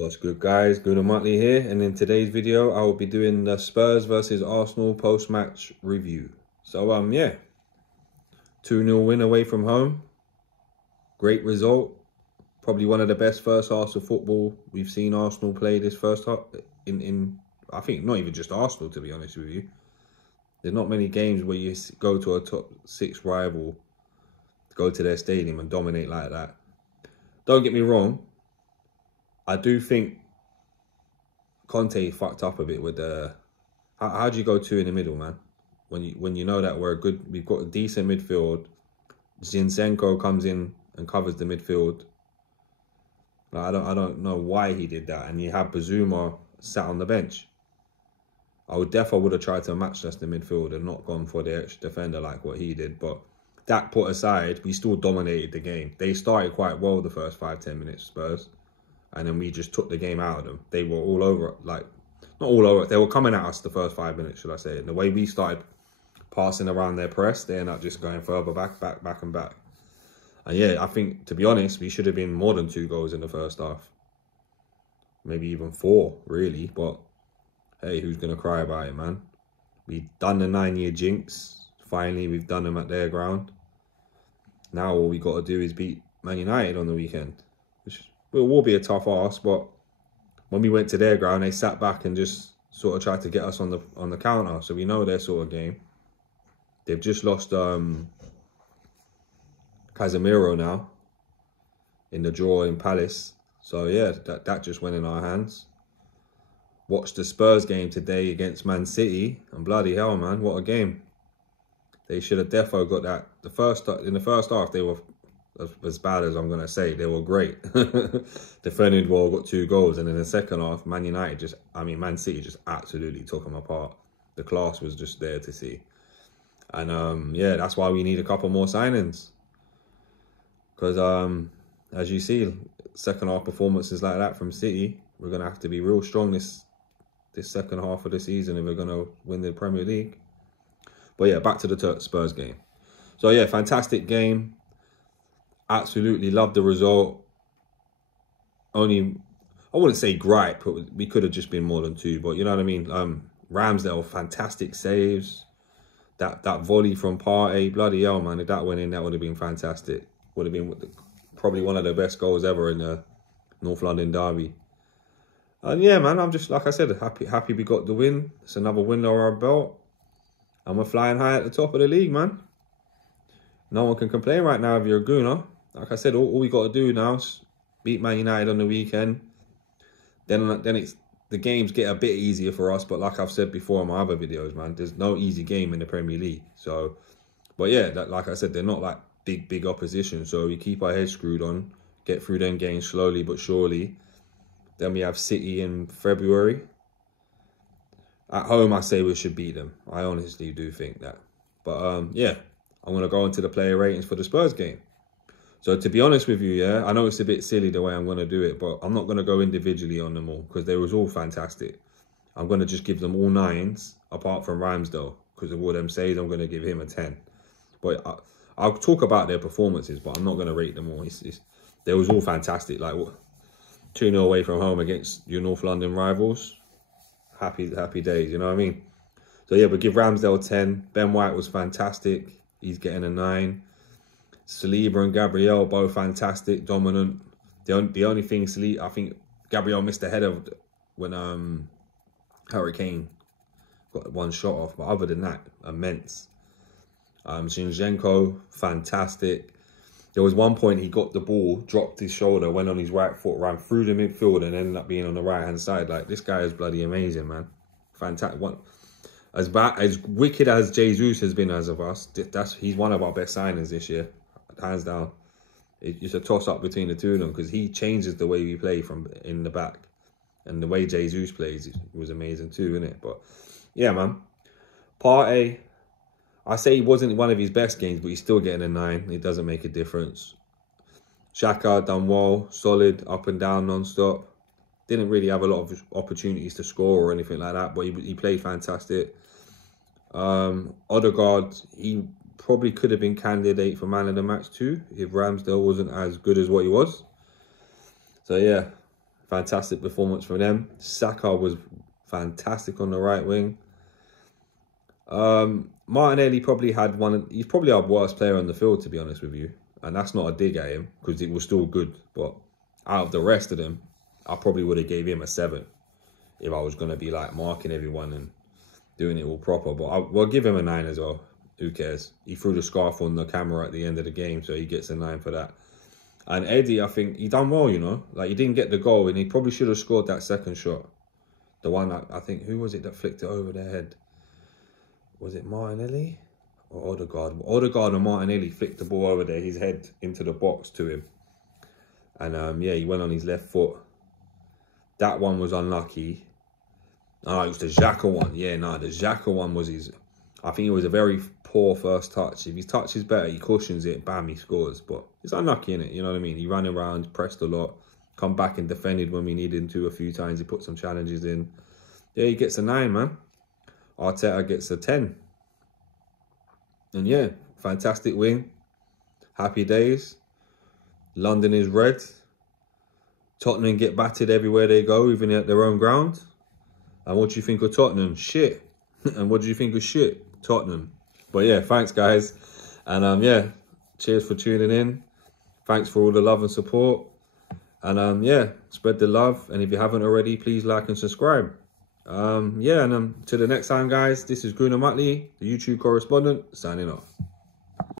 What's good, guys? Good and Motley here, and in today's video I will be doing the Spurs versus Arsenal post-match review. So yeah, 2-0 win away from home. Great result. Probably one of the best first halves of football we've seen Arsenal play this first half. I think not even just Arsenal, to be honest with you. There's not many games where you go to a top 6 rival, go to their stadium and dominate like that. Don't get me wrong. I do think Conte fucked up a bit with the... How do you go 2 in the middle, man? When you know that we've got a decent midfield. Zinchenko comes in and covers the midfield. Like, I don't know why he did that. And you have Bazuma sat on the bench. I would definitely have tried to match the midfield and not gone for the extra defender like what he did. But that put aside, we still dominated the game. They started quite well the first 5-10 minutes, Spurs. And then we just took the game out of them. They were all over, like, not all over. They were coming at us the first 5 minutes, should I say. And the way we started passing around their press, they ended up just going further back, and back. And yeah, I think, to be honest, we should have been more than 2 goals in the first half. Maybe even 4, really. But, hey, who's going to cry about it, man? We've done the 9-year jinx. Finally, we've done them at their ground. Now all we got to do is beat Man United on the weekend. Which will be a tough ask, but when we went to their ground, they sat back and just sort of tried to get us on the counter. So we know their sort of game. They've just lost Casemiro now in the draw in Palace. So yeah, that just went in our hands. Watched the Spurs game today against Man City, and bloody hell, man, what a game! They should have defo got that. In the first half, they were as bad as I'm going to say. They were great. Defended well, got 2 goals. And in the second half, Man City just absolutely took them apart. The class was just there to see. And yeah, that's why we need a couple more signings. Because as you see, second half performances like that from City, we're going to have to be real strong this second half of the season if we're going to win the Premier League. But yeah, back to the Spurs game. So yeah, fantastic game. Absolutely loved the result. Only, I wouldn't say gripe, but we could have just been more than 2. But you know what I mean? Ramsdale, fantastic saves. That volley from Partey, bloody hell, man. If that went in, that would have been fantastic. Would have been probably one of the best goals ever in the North London derby. And yeah, man, I'm just, like I said, happy we got the win. It's another win under our belt. And we're flying high at the top of the league, man. No one can complain right now if you're a Gooner. Like I said, all we got to do now is beat Man United on the weekend. Then the games get a bit easier for us. But like I've said before in my other videos, man, there's no easy game in the Premier League. So, but yeah, like I said, they're not like big opposition. So we keep our heads screwed on, get through them games slowly but surely. Then we have City in February. At home, I say we should beat them. I honestly do think that. But yeah, I'm going to go into the player ratings for the Spurs game. So to be honest with you, yeah, I know it's a bit silly the way I'm going to do it, but I'm not going to go individually on them all because they was all fantastic. I'm going to just give them all 9s apart from Ramsdale because of all them saves. I'm going to give him a 10. But I'll talk about their performances, but I'm not going to rate them all. They was all fantastic. Like 2-0 away from home against your North London rivals. Happy days, you know what I mean? So yeah, but give Ramsdale 10. Ben White was fantastic. He's getting a 9. Saliba and Gabriel, both fantastic, dominant. The only thing, I think Gabriel missed a header when Harry Kane got 1 shot off. But other than that, immense. Zinchenko, fantastic. There was one point he got the ball, dropped his shoulder, went on his right foot, ran through the midfield and ended up being on the right-hand side. Like, this guy is bloody amazing, man. Fantastic. As wicked as Jesus has been as of us, he's one of our best signings this year. Hands down. It's a toss-up between the two of them because he changes the way we play from in the back. And the way Jesus plays was amazing too, isn't it? But, yeah, man. Partey, I say he wasn't one of his best games, but he's still getting a 9. It doesn't make a difference. Xhaka done well, solid, up and down, non-stop. Didn't really have a lot of opportunities to score or anything like that, but he played fantastic. Odegaard, he probably could have been candidate for man of the match too if Ramsdale wasn't as good as what he was. So yeah, Fantastic performance from them. Saka was fantastic on the right wing. Martinelli probably had he's probably our worst player on the field, to be honest with you. And that's not a dig at him, because it was still good. But out of the rest of them, I probably would have gave him a 7 if I was going to be like marking everyone and doing it all proper. But we'll give him a 9 as well. Who cares? He threw the scarf on the camera at the end of the game, so he gets a 9 for that. And Eddie, I think he done well, you know. Like, he didn't get the goal, and he probably should have scored that second shot. The one that, I think, who was it that flicked it over their head? Was it Martinelli or Odegaard? Odegaard and Martinelli flicked the ball over there, his head into the box to him. And, yeah, he went on his left foot. That one was unlucky. Oh, it was the Xhaka one. Yeah, no, the Xhaka one was his... I think it was a very poor first touch. If his touch is better, he cushions it, bam, he scores. But it's unlucky, innit? You know what I mean? He ran around, pressed a lot, come back and defended when we needed him to a few times. He put some challenges in. Yeah, he gets a 9, man. Arteta gets a 10. And yeah, fantastic win. Happy days. London is red. Tottenham get battered everywhere they go, even at their own ground. And what do you think of Tottenham? Shit. And what do you think of shit? Tottenham. But yeah, thanks guys. And yeah, cheers for tuning in. Thanks for all the love and support. And yeah, spread the love. And if you haven't already, please like and subscribe. Yeah, and till the next time, guys, this is Gruner Mutley, the YouTube correspondent, signing off.